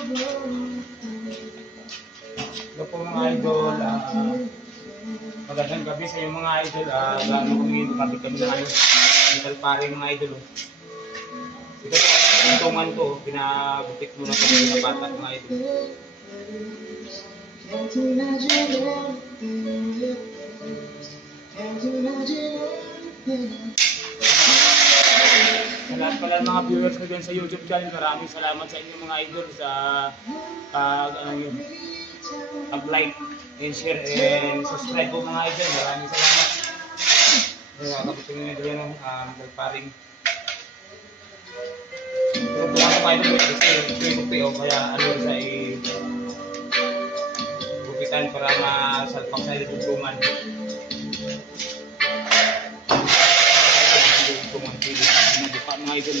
Ito po mga idol, magandang gabi sa iyo mga idol. Gano'n kami kapit kami ng ayos. Mental pare mga idol. Ito po ang tungan to, pinabukit muna kami ng bata mga idol. Sa lahat pala ng mga viewers ko dyan sa YouTube channel, maraming salamat sa inyo mga idol sa pag-like and share and subscribe po mga idol. Maraming salamat. Kapit nyo nito yan, magparing. Pero po mga idol, kasi ito po kaya ano sa bukitan para masalpak sa ilutungan. Ilutungan, pili. Mga idol.